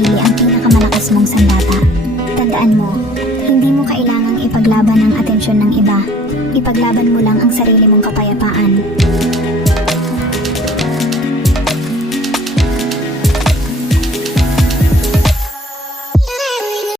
sarili ang pinakamalakas mong sandata. Tandaan mo, hindi mo kailangang ipaglaban ang atensyon ng iba. Ipaglaban mo lang ang sarili mong kapayapaan